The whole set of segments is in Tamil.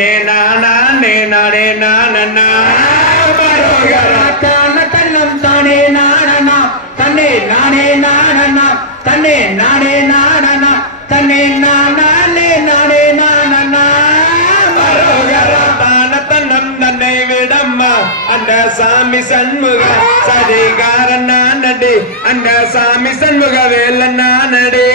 நானே நானே நானா தான தன்னம் தானே நானனா தன்னே நானே நானனா தன்னே நானே நானனா தன்னே நானே நானே மரோகரா தான தன்னம் தன்னை விடம்மா. அந்த சாமி சண்முக சரிகாரன் நானடி. அந்த சாமி சண்முக வேலன் நானடி.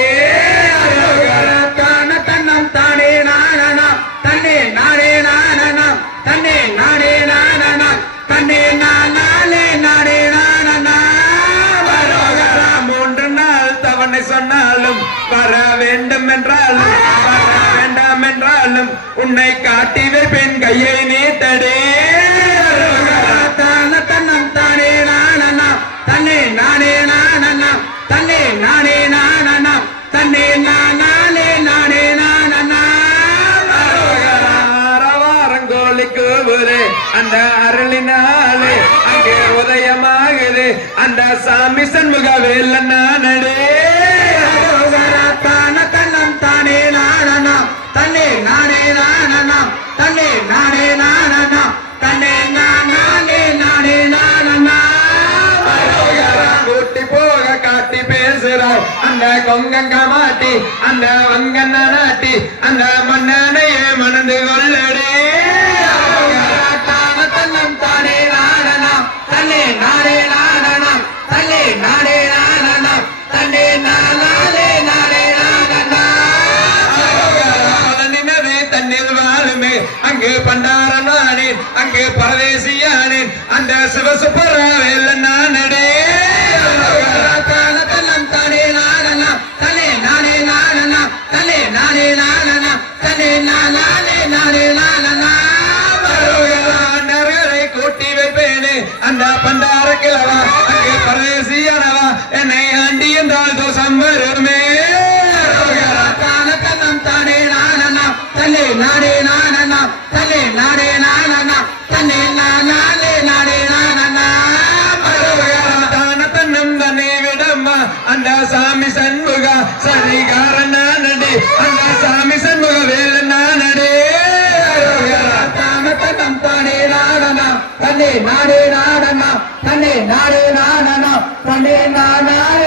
சொன்னாலும் வர வேண்டும் என்றாலும் வர வேண்டாம் என்றாலும் உன்னை காட்டி வைப்பேன் கையை நீட்டடே தான தன்னம் தானே நானனா தன்னே நானே நானனா தன்னே நானே நானனா தன்னே நானே நானே நானனா வாரங்கோழிக்கு ஒரு அந்த அருளினாலே அங்கே உதயமாகுது. அந்த சாமி சண்முக வேலன் நானடே தன்னே நானே நானனா தன்னே நானே நானே நானனா கூட்டி போக காட்டி பேசுறாய் அந்த கொங்கங்க மாட்டி அந்த வங்கண்ண நாட்டி அந்த மன்னனையே மணந்து கொள்ளடே. அங்கு பண்டாரனானேன் அங்கு பரதேசியானேன் அந்த சிவசுப்பரவேல் நானடே தான நானனா தன்னே நானே நானனா தன்னே நானே நானனா தன்னே நானே நானே நானனா. கூட்டி வைப்பேனே அந்த பண்டார கிழவா அங்கே பரதேசியானவா என்னை ஆண்டி என்றால் தோசம் வருமே. தானே நானனா நானே அந்த சாமி சண்முக சனிகாரன் நடி அந்த சாமி சண்முக வேலன் நடி தன்னம் தானே நாடனா தன்னே நாடே நாடனா தன்னே நாடே நாடனா தன்னே நாடே